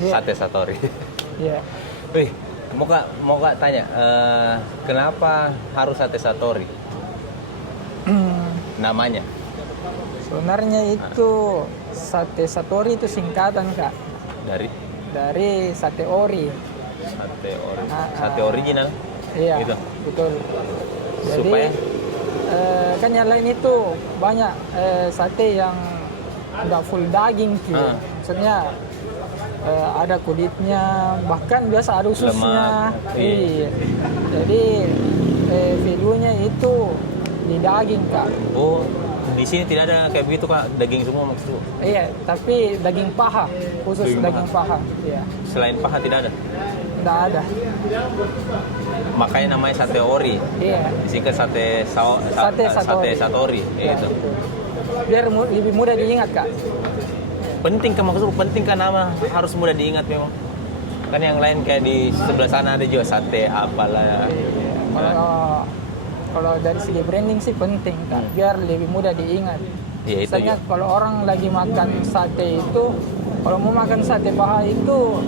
Sate Satori. Iya. Wih, mau kak tanya, kenapa harus Sate Satori? Namanya? Sebenarnya itu Sate Satori itu singkatan Kak dari sate ori. Sate ori. Sate original? Iya, Gitu. betul. Jadi Supaya? kan yang lain itu banyak sate yang nggak full daging Ki. Maksudnya ada kulitnya, bahkan biasa ada ususnya. Lemak. Iya. Jadi value-nya itu di daging Kak. Oh, di sini tidak ada kayak begitu kak, daging semua maksudku. Iya, tapi daging paha, khusus daging paha. Iya. Selain paha tidak ada. Nggak ada. Makanya namanya sate ori. Iya. Disingkat Sate sate satori. Iya, Gitu. betul. Biar lebih mudah diingat Kak. Penting kan maksudku, penting kan nama harus mudah diingat memang. Kan yang lain kayak di sebelah sana ada juga sate apalah. Iya. Kalau dari segi branding sih penting Kak, biar lebih mudah diingat. Iya, itu Misalnya kalau orang lagi makan sate itu, kalau mau makan sate paha itu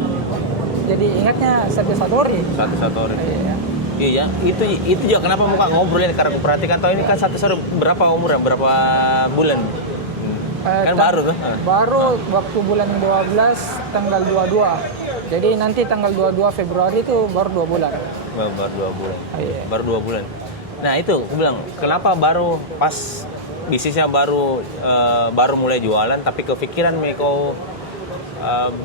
jadi ingatnya sate satori. Sate satori. Iya. Iya, itu juga kenapa muka ngobrol ini, karena aku perhatikan tahu ini kan sate satori berapa umurnya, berapa bulan? Kan baru tuh. Baru waktu bulan 12 tanggal 22. Jadi nanti tanggal 22 Februari itu baru 2 bulan. Baru 2 bulan. Iya. Baru 2 bulan. Nah itu aku bilang, kenapa baru pas bisnisnya baru mulai jualan, tapi kepikiran kau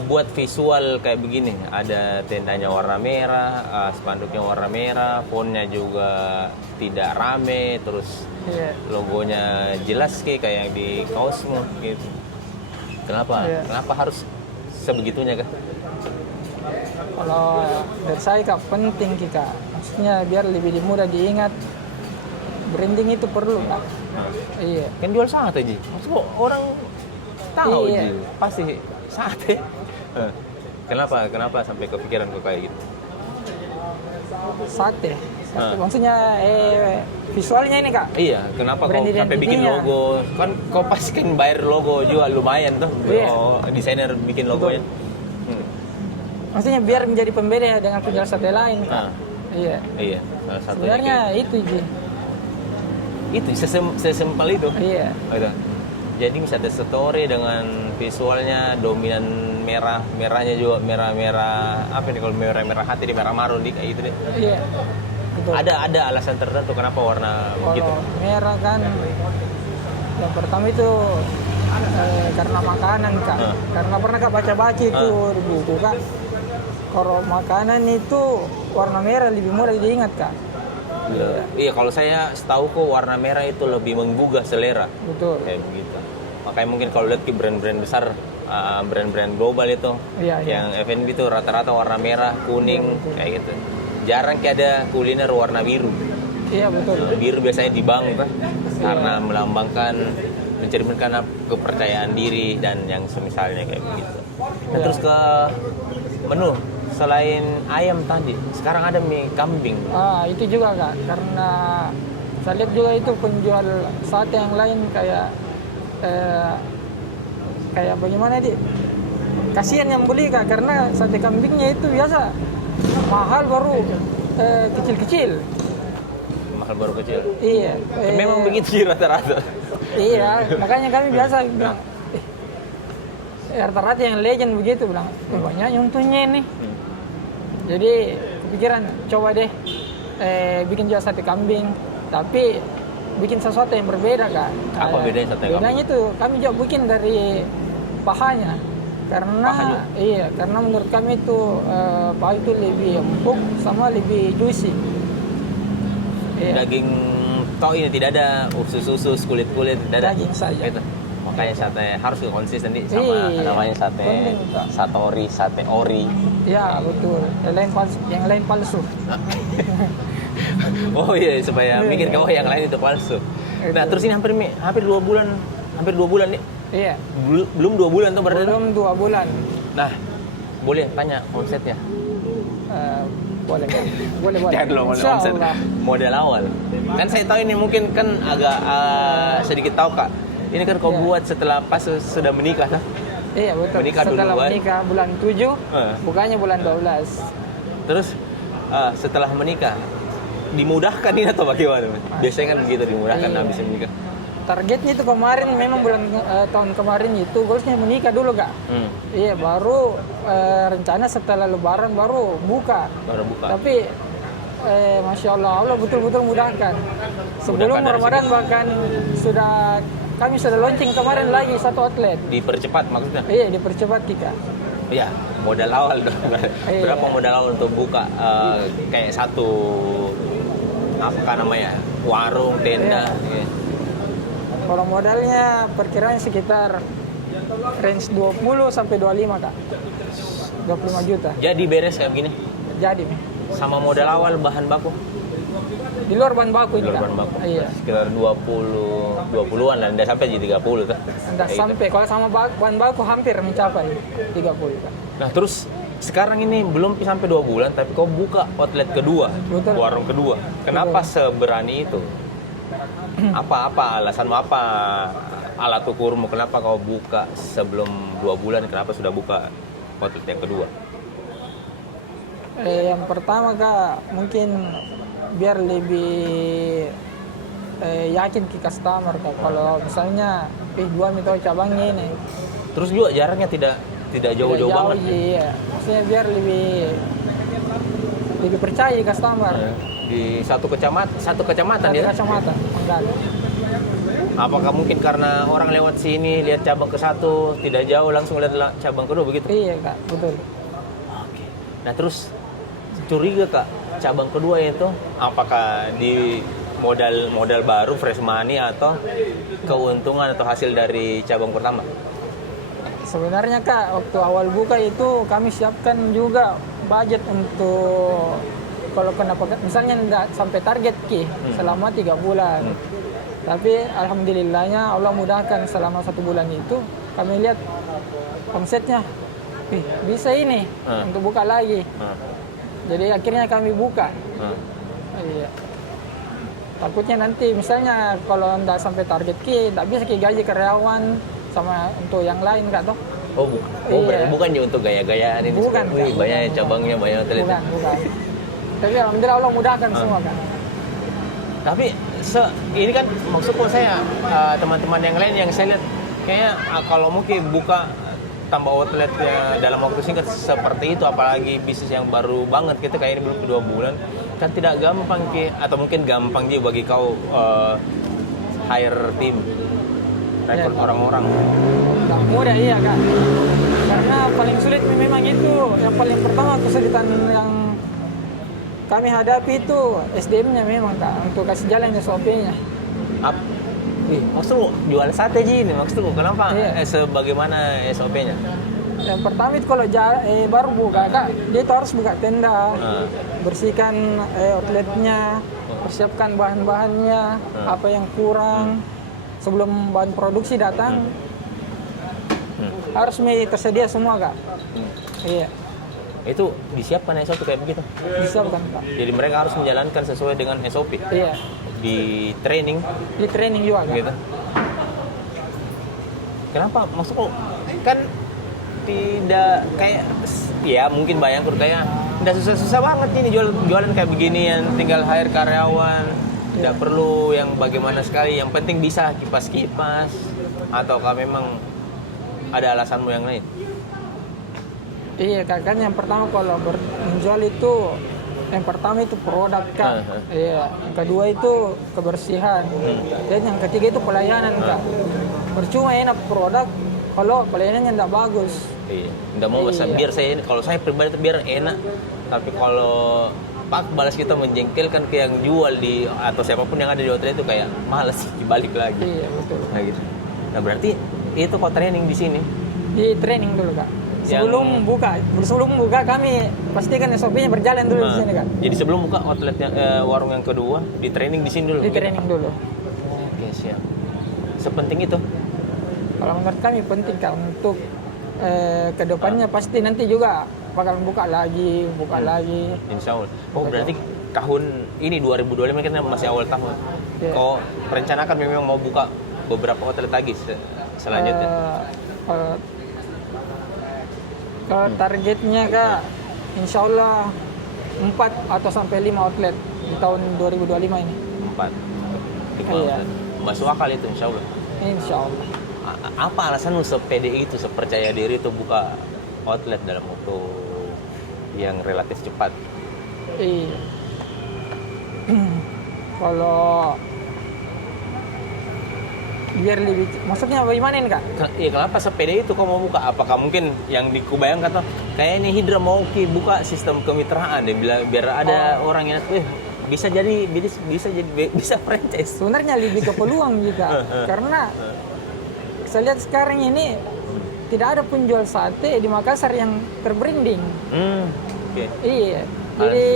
buat visual kayak begini. Ada tendanya warna merah, spanduknya warna merah, fontnya juga tidak rame, terus logonya jelas kayak di kaosmu gitu. Kenapa? Iya. Kenapa harus sebegitunya kah? Kalau dari saya Kak penting Kak. Maksudnya biar lebih mudah diingat. Branding itu perlu Kak. Iya. Kan jual sate Ji. Maksudku orang tahu Iya. Ji, pasti sate. Kenapa sampai kepikiran kok kayak gitu? Sate. Maksudnya visualnya ini Kak. Iya, kenapa kau Brand sampai bikin identity-nya. logo? Kan kau pasti kan bayar logo juga lumayan tuh. Iya. Oh, desainer bikin logonya. Maksudnya biar menjadi pembeda dengan penjual sate lain Kak. Iya. Iya, salah satunya Sebenarnya kayak itu Ji. itu sesimpel itu. Iya. Gitu. Jadi sate satori dengan visualnya dominan merahnya juga merah-merah, apa nih kalau merah-merah hati di merah marun di kayak gitu deh. Iya. Betul. Ada alasan tertentu kenapa warna begitu? Kalau merah kan yang pertama itu karena makanan Kak. Karena pernah Kak baca-baca itu di buku kan. Kalau makanan itu warna merah lebih mudah diingat Kak. Iya, kalau saya setahu kok warna merah itu lebih menggugah selera. Betul. Kayak begitu. Makanya mungkin kalau lihat ke brand-brand besar, brand-brand global itu, Iya, iya. yang F&B itu rata-rata warna merah, kuning, Iya, kayak gitu. Jarang kayak ada kuliner warna biru. Iya betul. Biru biasanya di bank kan, karena melambangkan, mencerminkan kepercayaan diri dan yang semisalnya kayak begitu. Nah, terus ke menu. Selain ayam tadi, sekarang ada mie kambing. Itu juga Kak, karena saya lihat juga itu penjual sate yang lain kayak bagaimana di kasihan yang beli Kak, karena sate kambingnya itu biasa mahal baru kecil-kecil. Mahal baru kecil. Iya. Memang begitu sih rata-rata. Iya, makanya kami biasa bilang rata-rata yang legend begitu bilang banyak untungnya ini. Jadi kepikiran coba deh bikin juga sate kambing, tapi bikin sesuatu yang berbeda Kak. Apa bedanya sate kambing? Bedanya itu kami juga bikin dari pahanya, karena karena menurut kami itu paha itu lebih empuk sama lebih juicy. Iya. Daging toh ini tidak ada usus-usus, kulit-kulit, tidak ada. Daging saja. Gitu. Makanya sate harus konsisten nih sama namanya sate penting, Kak. satori, sate ori. Ya betul. Yang lain palsu. Oh iya, supaya mikir kau yang lain itu palsu. Nah, terus ini hampir 2 bulan, nih. Iya. Belum 2 bulan tuh berarti. Belum 2 bulan. Nah, boleh tanya omsetnya? Boleh. Jangan dulu model omset. Model awal. Kan saya tahu ini mungkin kan agak sedikit tahu Kak. Ini kan kau buat setelah pas sudah menikah kan? Iya betul. Menikah Setelah duluan. menikah bulan 7, bukanya bulan 12. Terus setelah menikah dimudahkan ini atau bagaimana? Biasanya kan begitu, dimudahkan Iya. habis menikah. Targetnya itu kemarin memang tahun kemarin itu harusnya menikah dulu Kak. Iya, baru rencana setelah lebaran baru buka. Baru buka. Tapi Masya Allah betul-betul mudahkan. Sebelum Mudahkan dari Ramadan bahkan kami sudah launching kemarin lagi satu outlet. Dipercepat maksudnya? Iya, dipercepat kita. Iya, modal awal dong. Iya. Berapa modal awal untuk buka kayak satu apa namanya? Warung, tenda. Iya. Iya. Kalau modalnya perkiraan sekitar range 20 sampai 25 Kak. 25 juta. Jadi beres kayak begini. Jadi nih. Sama modal awal bahan baku. Di luar bahan baku Di ini luar Kak. bahan baku. Iya. Sekitar 20-an lah, enggak sampai jadi 30 tuh. Enggak sampai, kalau sama bahan baku hampir mencapai 30 Kak. Nah, terus sekarang ini belum sampai 2 bulan tapi kau buka outlet kedua, Betul. warung kedua. Kenapa seberani itu? Apa alasanmu, apa alat ukurmu, kenapa kau buka sebelum 2 bulan, kenapa sudah buka outlet yang kedua? Yang pertama Kak, mungkin biar lebih yakin ke customer Kak. Kalau misalnya jual itu cabangnya ini. Terus juga jaraknya tidak jauh-jauh banget. Iya. Maksudnya biar lebih percaya customer. Di satu kecamatan Satu ya. kacamata, enggak. Apakah mungkin karena orang lewat sini lihat cabang ke satu tidak jauh langsung lihat cabang kedua begitu? Iya Kak, betul. Oke. Nah terus curiga Kak, cabang kedua itu apakah di modal baru fresh money atau keuntungan atau hasil dari cabang pertama? Sebenarnya Kak, waktu awal buka itu kami siapkan juga budget untuk kalau kenapa misalnya enggak sampai target selama 3 bulan. Tapi alhamdulillahnya Allah mudahkan selama 1 bulan itu kami lihat omsetnya bisa ini untuk buka lagi. Jadi akhirnya kami buka. Iya. Takutnya nanti misalnya kalau enggak sampai target enggak bisa gaji karyawan sama untuk yang lain Kak toh. Iya. Bukan ya untuk gaya-gayaan ini. Bukan. Banyak cabangnya, banyak hotel. Bukan. Tapi alhamdulillah Allah mudahkan semua Kak. Tapi ini kan maksudku saya teman-teman yang lain yang saya lihat kayaknya kalau mungkin buka tambah outletnya dalam waktu singkat seperti itu, apalagi bisnis yang baru banget kita kayak ini belum 2 bulan kan tidak gampang atau mungkin gampang juga bagi kau hire tim rekrut orang-orang. Nggak mudah iya Kak. Karena paling sulit memang itu yang paling pertama kesulitan yang kami hadapi itu SDM-nya memang Kak, untuk kasih jalan SOP-nya. Maksud lu jual sate aja ini, maksud lu kenapa sebagaimana SOP-nya? Yang pertama itu kalau baru buka Kak, dia itu harus buka tenda, bersihkan outletnya, persiapkan bahan-bahannya, apa yang kurang, sebelum bahan produksi datang, harus tersedia semua Kak. Iya. Itu disiapkan SOP kayak begitu? Disiapkan Kak. Jadi mereka harus menjalankan sesuai dengan SOP? Iya. Di training? Di training juga Kak. Gitu. Kenapa? Maksudku kan tidak kayak ya mungkin bayangku kayak tidak susah-susah banget ini jualan kayak beginian, tinggal hire karyawan, tidak perlu yang bagaimana sekali, yang penting bisa kipas-kipas, ataukah memang ada alasanmu yang lain? Iya Kak, kan yang pertama kalau menjual itu yang pertama itu produk Kak. Iya, yang kedua itu kebersihan. Dan yang ketiga itu pelayanan Kak. Percuma enak produk kalau pelayanannya tidak bagus. Iya, tidak mau biar saya kalau saya pribadi itu biar enak, tapi kalau Pak balas kita menjengkelkan ke yang jual atau siapapun yang ada di hotel itu kayak malas dibalik lagi. Iya betul. Nah gitu. Nah berarti itu kok training di sini? Di training dulu Kak. Sebelum buka kami pastikan SOP-nya berjalan dulu di sini Kak. Jadi sebelum buka outletnya warung yang kedua, di training di sini dulu. Di training dulu. Oke, siap. Sepenting itu. Kalau menurut kami penting Kak untuk kedepannya pasti nanti juga bakal buka lagi. Insya Allah. Berarti tahun ini 2025 kan masih awal tahun. Kau rencanakan memang mau buka beberapa outlet lagi selanjutnya? Kalau targetnya Kak, insya Allah 4 atau sampai 5 outlet di tahun 2025 ini. 4. Iya. Masuk akal itu insya Allah. Insya Allah. Apa alasan lu sepede itu, sepercaya diri itu buka outlet dalam waktu yang relatif cepat? Iya. Kalau biar lebih, maksudnya bagaimana ini Kak? Iya, kenapa sepeda itu kau mau buka? Apakah mungkin yang dikubayangkan tuh kayak ini Hydra mau buka sistem kemitraan deh, biar ada orang yang bisa franchise. Sebenarnya lebih ke peluang juga, karena saya lihat sekarang ini tidak ada penjual sate di Makassar yang terbranding. Okay. Iya, jadi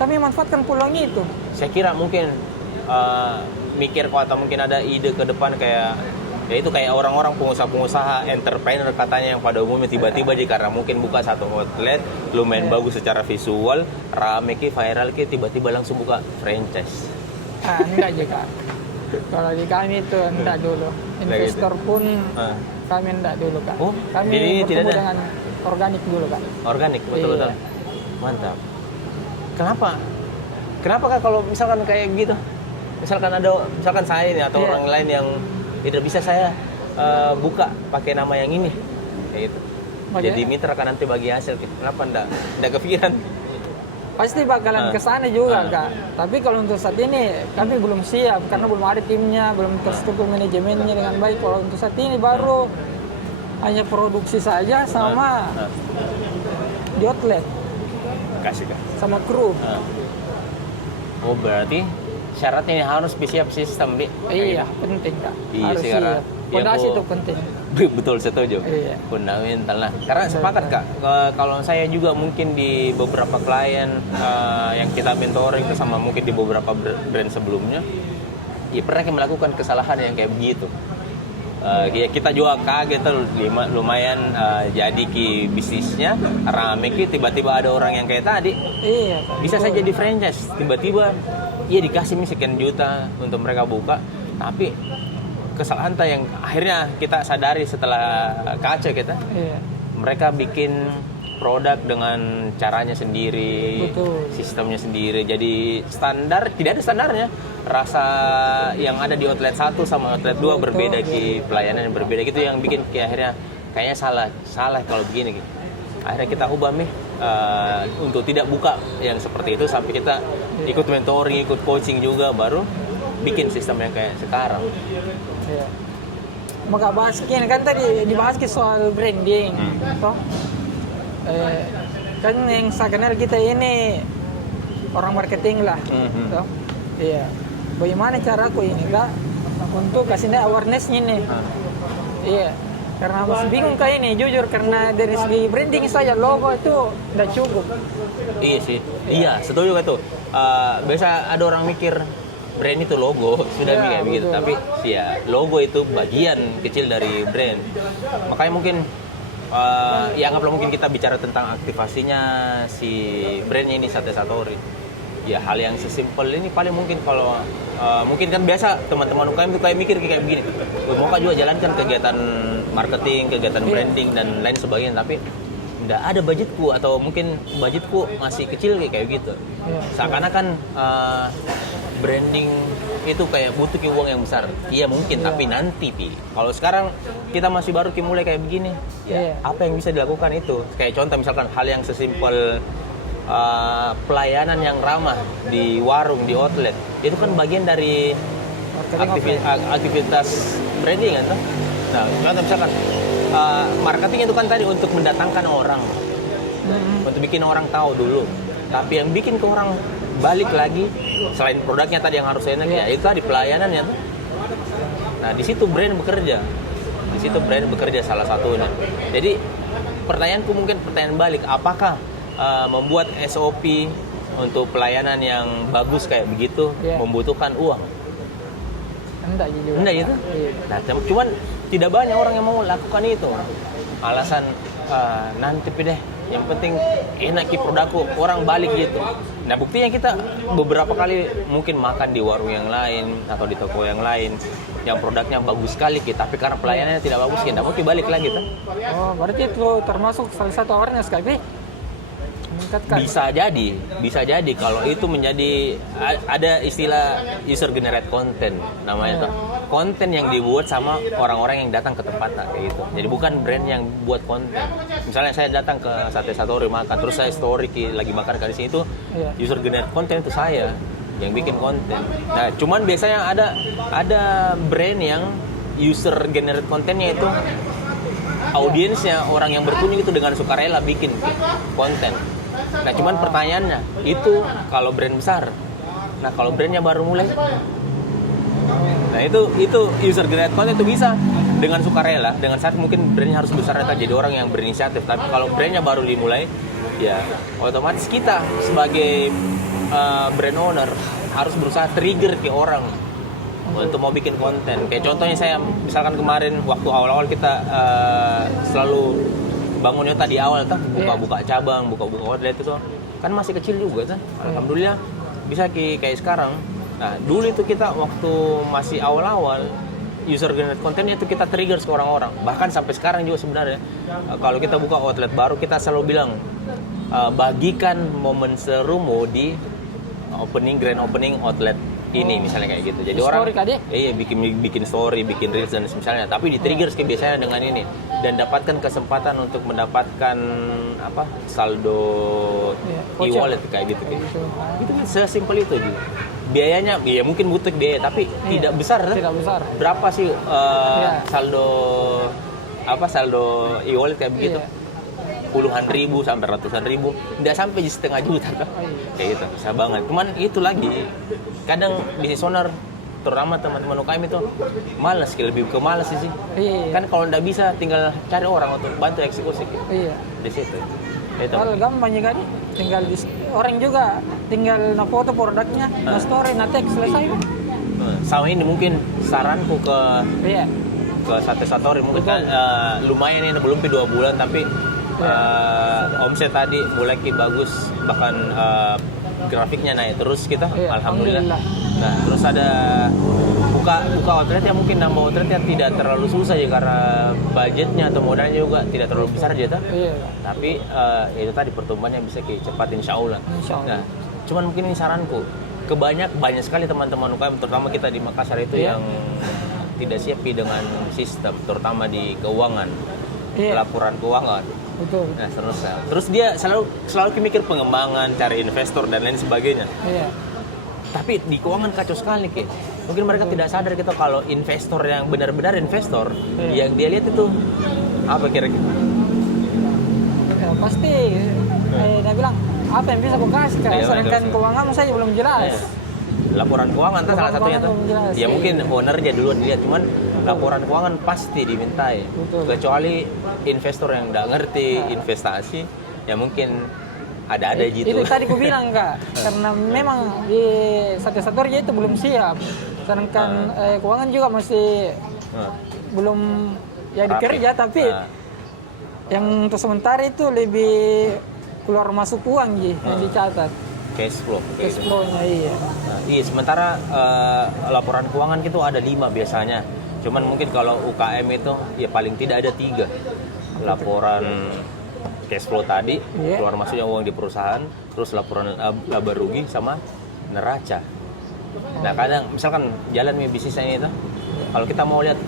kami manfaatkan peluang itu. Saya kira mungkin mikir kok, atau mungkin ada ide ke depan kayak ya itu kayak orang-orang pengusaha-pengusaha entrepreneur katanya yang pada umumnya tiba-tiba karena mungkin buka satu outlet lumayan bagus secara visual, rame viral tiba-tiba langsung buka franchise. Enggak juga. Kalau di kami itu enggak dulu. Investor pun kami enggak dulu Kak. Kami jadi bertemu dengan organik dulu Kak. Organik, betul-betul. Mantap. Kenapa Kak kalau misalkan kayak gitu? Misalkan saya ini atau orang lain yang tidak bisa saya buka pakai nama yang ini, kayak gitu. Jadi mitra kan nanti bagi hasil. Kenapa enggak kepikiran? Pasti bakalan ke sana juga Kak. Tapi kalau untuk saat ini kami belum siap karena belum ada timnya, belum terstruktur manajemennya dengan baik. Kalau untuk saat ini baru hanya produksi saja sama di outlet. Kasih Kak. Sama kru. Oh berarti syaratnya ini harus siap sistem, Bi. Iya, penting Kak. Iya, harus sih, siap. Fondasi itu penting. Betul, setuju. Iya. Fundamental lah. Karena sepakat Kak, kalau saya juga mungkin di beberapa klien yang kita mentoring sama mungkin di beberapa brand sebelumnya, ya pernah melakukan kesalahan yang kayak begitu. Ya kita juga kaget tuh lumayan jadi bisnisnya rame tiba-tiba ada orang yang kayak tadi. Iya. Bisa saja di franchise, tiba-tiba iya dikasih sekian juta untuk mereka buka, tapi kesalahan yang akhirnya kita sadari setelah kaca kita, mereka bikin produk dengan caranya sendiri, sistemnya sendiri, jadi standar tidak ada standarnya. Rasa yang ada di outlet 1 sama outlet 2 berbeda, pelayanan yang berbeda gitu yang bikin akhirnya kayaknya salah kalau begini gitu. Akhirnya kita ubah untuk tidak buka yang seperti itu sampai kita ikut mentoring, ikut coaching juga baru bikin sistem yang kayak sekarang. Iya. Maka bahas kan tadi dibahas soal branding, toh. Kan yang saya kenal kita ini orang marketing lah, toh. Iya. Bagaimana caraku ini Kak untuk kasih awareness-nya nih? Iya. Karena masih bingung kayak ini, jujur, karena dari segi branding saja logo itu udah cukup. Iya sih, iya setuju kan tuh. Biasa ada orang mikir brand itu logo, sudah kayak begitu. Tapi ya logo itu bagian kecil dari brand. Makanya mungkin ya anggaplah mungkin kita bicara tentang aktivasinya si brandnya ini Sate Satori. Ya hal yang sesimpel ini paling mungkin kalau mungkin kan biasa teman-teman UKM itu kayak mikir kayak begini, mau kan juga jalankan kegiatan marketing, kegiatan branding dan lain sebagainya, tapi nggak ada budgetku atau mungkin budgetku masih kecil kayak gitu. Seakan-akan branding itu kayak butuh uang yang besar. Iya mungkin, tapi nanti kalau sekarang kita masih baru mulai kayak begini, ya apa yang bisa dilakukan itu? Kayak contoh misalkan hal yang sesimpel pelayanan yang ramah di warung, di outlet, itu kan bagian dari aktivitas branding kan. Nah, contoh misalkan marketing itu kan tadi untuk mendatangkan orang, untuk bikin orang tahu dulu. Tapi yang bikin ke orang balik lagi selain produknya tadi yang harus enak, ya itu tadi pelayanannya tuh. Nah, di situ brand bekerja salah satunya. Jadi pertanyaanku mungkin pertanyaan balik, apakah membuat SOP untuk pelayanan yang bagus kayak begitu membutuhkan uang? Enggak gitu. Nah, cuman tidak banyak orang yang mau lakukan itu. Alasan nanti deh yang penting enak produkku, orang balik gitu. Nah buktinya kita beberapa kali mungkin makan di warung yang lain atau di toko yang lain yang produknya bagus sekali gitu, tapi karena pelayanannya tidak bagus kita mau balik lagi gitu. Oh, berarti itu termasuk salah satu awareness Skype meningkatkan. Bisa jadi kalau itu menjadi ada istilah user generate content namanya tuh. Konten yang dibuat sama orang-orang yang datang ke tempat kayak gitu. Jadi bukan brand yang buat konten. Misalnya saya datang ke Sate Satori makan, terus saya story lagi makan di sini itu user generate content itu saya yang bikin konten. Nah, cuman biasanya ada brand yang user generate kontennya itu audiensnya orang yang berkunjung itu dengan sukarela bikin konten. Nah, cuman pertanyaannya itu kalau brand besar. Nah, kalau brandnya baru mulai, nah itu user generate content itu bisa dengan sukarela, dengan saat mungkin brandnya harus besar atau jadi orang yang berinisiatif. Tapi kalau brandnya baru dimulai, ya otomatis kita sebagai brand owner harus berusaha trigger ke orang untuk mau bikin konten. Kayak contohnya saya misalkan kemarin waktu awal-awal kita selalu bangunnya tadi awal tuh buka-buka cabang, buka-buka outlet itu kan masih kecil juga kan. Alhamdulillah bisa kayak sekarang. Nah, dulu itu kita waktu masih awal-awal user generate kontennya itu kita trigger ke orang-orang. Bahkan sampai sekarang juga sebenarnya kalau kita buka outlet baru kita selalu bilang bagikan momen serumu di grand opening outlet ini misalnya kayak gitu. Jadi orang bikin story, bikin reels dan misalnya, tapi di trigger biasanya dengan ini dan dapatkan kesempatan untuk mendapatkan saldo e-wallet kayak gitu. Itu kan sesimpel itu juga. Biayanya ya mungkin butuh biaya tapi tidak besar. Berapa sih saldo e-wallet kayak begitu? Puluhan ribu sampai ratusan ribu, tidak sampai setengah juta kan? Kayak gitu, bisa banget. Cuman itu lagi, kadang bisnis owner, terutama teman-teman UKM itu malas, lebih ke malas sih. Kan kalau tidak bisa, tinggal cari orang untuk bantu eksekusi. Di situ. Kalau gampang ya kan, tinggal orang juga tinggal foto produknya, story, tag selesai. Sama ini mungkin saranku ke Sate Satori mungkin lumayan ini belum 2 bulan tapi omset tadi mulai bagus, bahkan grafiknya naik terus kita alhamdulillah. Nah terus ada buka outlet yang mungkin nama outlet yang tidak terlalu susah ya karena budgetnya atau modalnya juga tidak terlalu besar aja tapi itu tadi pertumbuhannya bisa cepat insya Allah. Nah cuman mungkin ini saranku banyak sekali teman-teman UKM terutama kita di Makassar itu yang tidak siap dengan sistem terutama di keuangan, laporan keuangan. Betul. Nah, terus dia selalu mikir pengembangan, cari investor dan lain sebagainya. Tapi di keuangan kacau sekali mungkin mereka tidak sadar gitu kalau investor yang benar-benar investor yang dia lihat itu apa kira-kira? Pasti dia bilang apa yang bisa aku kasih sedangkan keuangan saya belum jelas. Laporan keuangan itu salah satunya tuh. Ya mungkin ownernya duluan dilihat, cuman laporan keuangan pasti dimintai. Kecuali investor yang nggak ngerti investasi, ya mungkin ada gitu. Itu tadi aku bilang Kak, karena memang di Sate Satori itu belum siap. Sedangkan keuangan juga masih belum dikerja, tapi yang untuk sementara itu lebih keluar masuk uang yang dicatat. Cash flow-nya iya, sementara laporan keuangan itu ada 5 biasanya. Cuman mungkin kalau UKM itu ya paling tidak ada 3. Laporan cash flow tadi, keluar masuknya uang di perusahaan, terus laporan laba rugi sama neraca. Nah kadang misalkan jalan bisnisnya itu, kalau kita mau lihat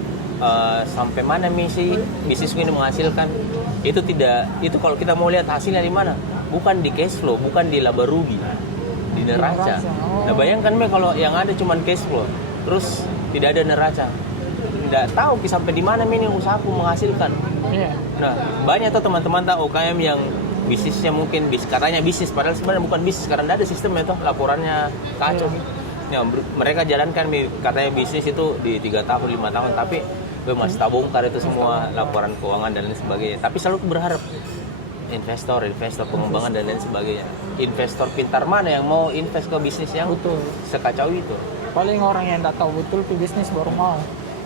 sampai mana bisnis ini menghasilkan, itu kalau kita mau lihat hasilnya di mana, bukan di cash flow, bukan di laba rugi, di neraca. Nah bayangkan kalau yang ada cuma cash flow, terus tidak ada neraca, tidak tahu sampai di mana ini usahaku menghasilkan. Nah banyak tuh teman-teman UKM yang bisnisnya mungkin katanya bisnis, padahal sebenarnya bukan bisnis karena tidak ada sistemnya tuh, laporannya kacau. Ya, mereka jalankan katanya bisnis itu di 3 tahun, 5 tahun, tapi masih tak bongkar itu semua laporan keuangan dan lain sebagainya. Tapi selalu berharap investor pengembangan dan lain sebagainya. Investor pintar mana yang mau invest ke bisnis yang sekacau itu? Paling orang yang tidak tahu betul ke bisnis baru mau.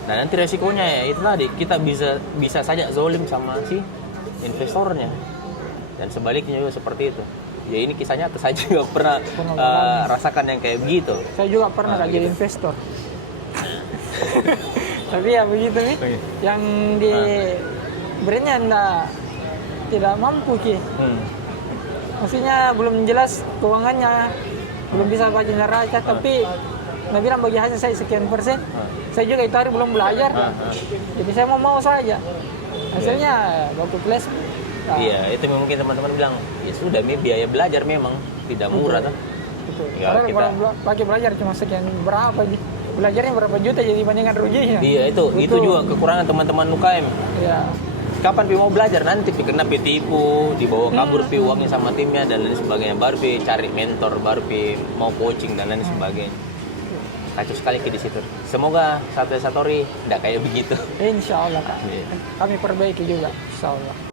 Nah nanti resikonya ya itu tadi, kita bisa saja zolim sama si investornya. Dan sebaliknya juga seperti itu. Ya ini kisah nyata, saya juga pernah rasakan yang kayak begitu. Saya juga pernah jadi gitu. investor. Tapi ya begitu nih. Yang di brandnya tidak mampu ki. Maksudnya belum jelas keuangannya, belum bisa baca neraca, tapi Nah bilang bagi hasil saya sekian persen, saya juga itu hari belum belajar, jadi saya mau saja. Hasilnya waktu kelas. Iya, itu mungkin teman-teman bilang, ya sudah, biaya belajar memang tidak murah tuh. Karena kalau pakai belajar cuma sekian berapa, belajarnya berapa juta jadi bandingkan ruginya. Iya, itu juga kekurangan teman-teman UKM. Iya. Kapan mau belajar nanti kena tipu, dibawa kabur uangnya sama timnya dan lain sebagainya, baru cari mentor, baru mau coaching dan lain sebagainya. Kacau sekali di situ. Semoga Satori tidak kayak begitu. Insya Allah Kak. Kami perbaiki juga, Insya Allah.